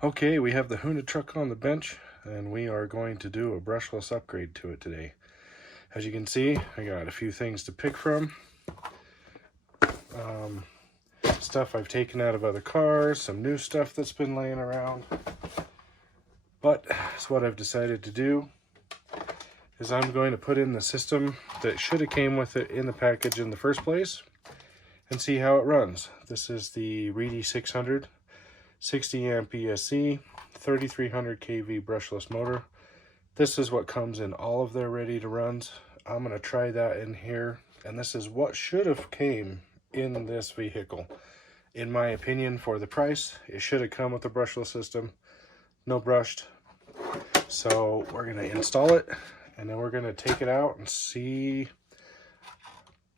Okay, we have the Hoonitruck on the bench, and we are going to do a brushless upgrade to it today. As you can see, I got a few things to pick from. Stuff I've taken out of other cars, some new stuff that's been laying around. But so what I've decided to do is I'm going to put in the system that should have came with it in the package in the first place and see how it runs. This is the Reedy 600 60 amp ESC 3300 kV brushless motor. This is what comes in all of their ready to runs. I'm going to try that in here, and this is what should have came in this vehicle. In my opinion, for the price, it should have come with the brushless system, no brushed. So we're going to install it, and then we're going to take it out and see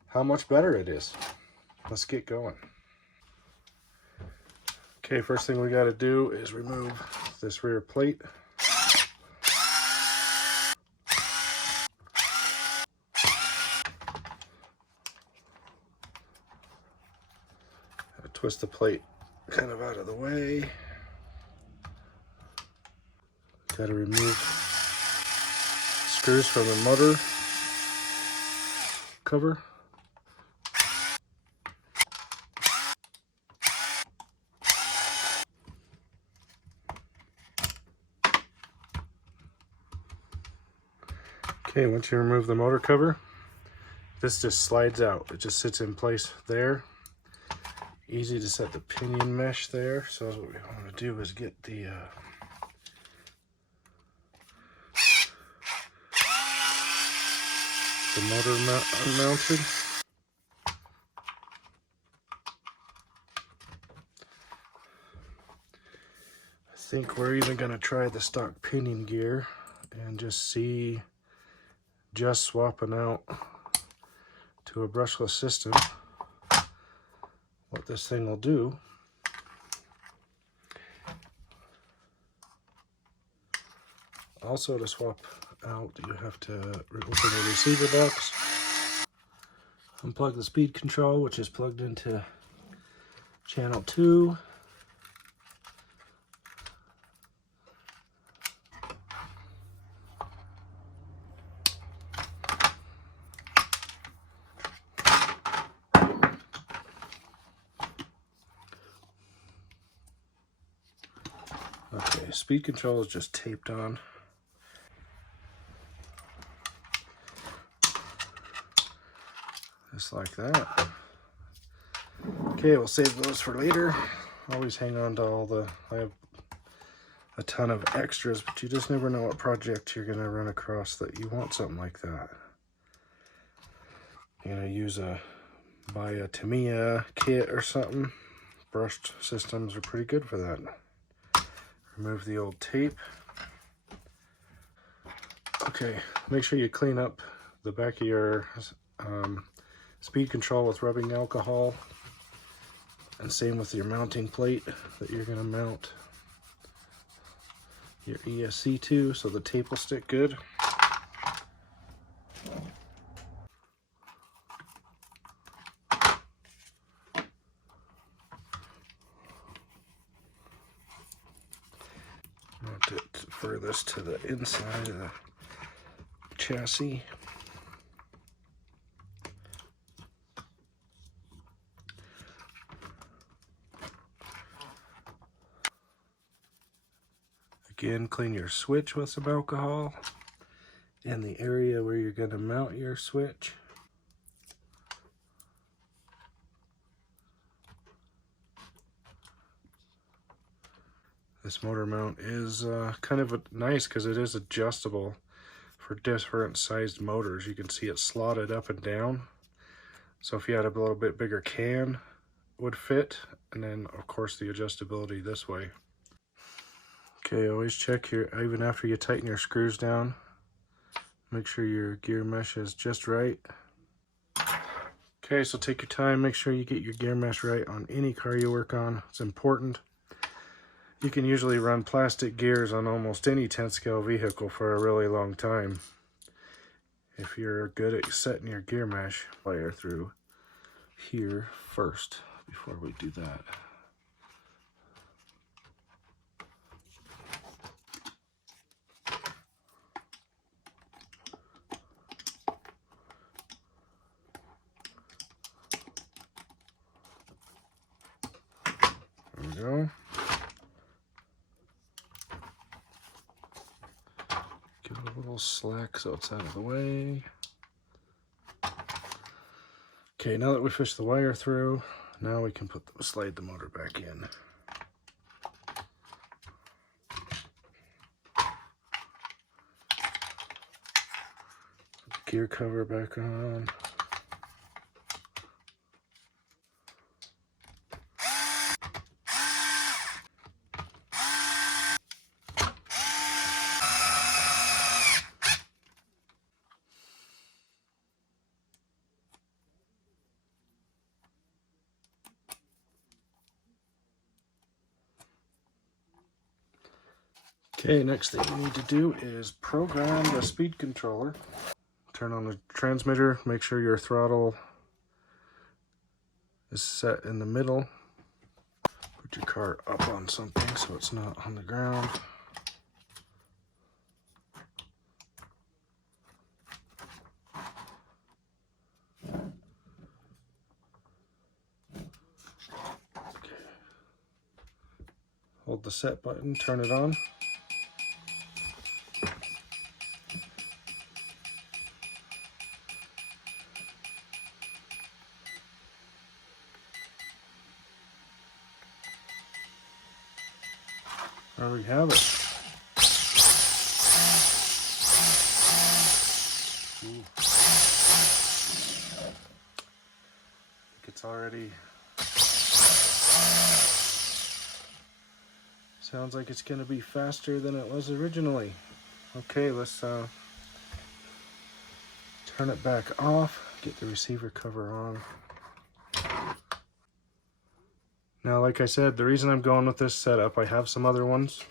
how much better it is. Let's get going. Okay, first thing we got to do is remove this rear plate. Twist the plate kind of out of the way. Got to remove screws from the motor cover. Okay, once you remove the motor cover, this just slides out. It just sits in place there. Easy to set the pinion mesh there. So what we want to do is get the motor mounted. I think we're even going to try the stock pinion gear and just see, just swapping out to a brushless system, what this thing will do. Also, to swap out, you have to open the receiver box, unplug the speed control, which is plugged into channel 2. Okay, speed control is just taped on. Just like that. Okay, we'll save those for later. Always hang on to all the, I have a ton of extras, but you just never know what project you're gonna run across that you want something like that. You're gonna buy a Tamiya kit or something. Brushed systems are pretty good for that. Remove the old tape. Okay, make sure you clean up the back of your speed control with rubbing alcohol, and same with your mounting plate that you're going to mount your ESC to, so the tape will stick good. Mount it furthest to the inside of the chassis. Again, clean your switch with some alcohol and the area where you're going to mount your switch. This motor mount is kind of nice because it is adjustable for different sized motors. You can see it slotted up and down. So if you had a little bit bigger can, it would fit. And then of course the adjustability this way. Okay, always check even after you tighten your screws down, make sure your gear mesh is just right. Okay, so take your time, make sure you get your gear mesh right on any car you work on. It's important. You can usually run plastic gears on almost any 10 scale vehicle for a really long time if you're good at setting your gear mesh. Wire through here first before we do that. go. Give it a little slack so it's out of the way. Okay, now that we fished the wire through, now we can slide the motor back in. Put the gear cover back on. Okay, next thing we need to do is program the speed controller. Turn on the transmitter, make sure your throttle is set in the middle. Put your car up on something so it's not on the ground. Okay. Hold the set button, turn it on. There we have it. Ooh. It's already sounds like it's going to be faster than it was originally. Okay, let's turn it back off, get the receiver cover on. Now, like I said, the reason I'm going with this setup, I have some other ones,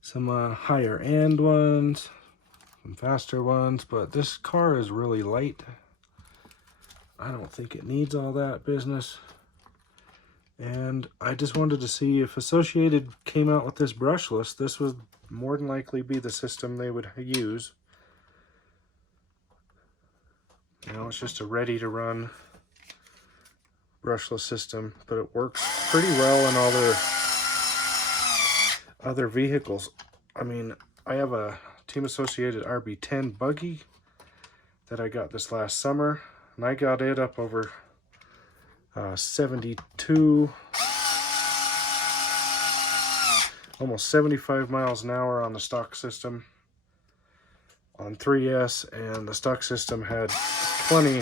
some higher end ones, some faster ones, but this car is really light. I don't think it needs all that business. And I just wanted to see if Associated came out with this brushless, this would more than likely be the system they would use. You know, it's just a ready to run brushless system, but it works pretty well in all their other vehicles. I mean, I have a Team Associated RB10 buggy that I got this last summer, and I got it up over 72, almost 75 miles an hour on the stock system on 3S, and the stock system had plenty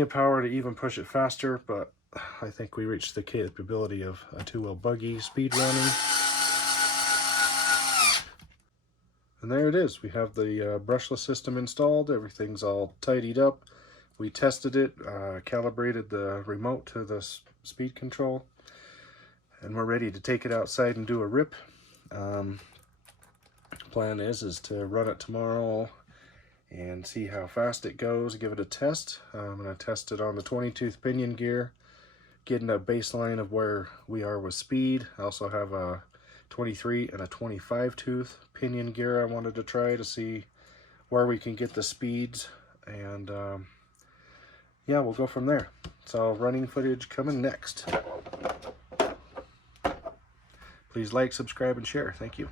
of power to even push it faster, but I think we reached the capability of a two-wheel buggy speed running. And there it is. We have the brushless system installed. Everything's all tidied up. We tested it, calibrated the remote to the speed control, and we're ready to take it outside and do a rip. Plan is to run it tomorrow and see how fast it goes, give it a test. I'm going to test it on the 20-tooth pinion gear, getting a baseline of where we are with speed. I also have a 23 and a 25-tooth pinion gear I wanted to try to see where we can get the speeds, and yeah, we'll go from there. So running footage coming next. Please like, subscribe, and share. Thank you.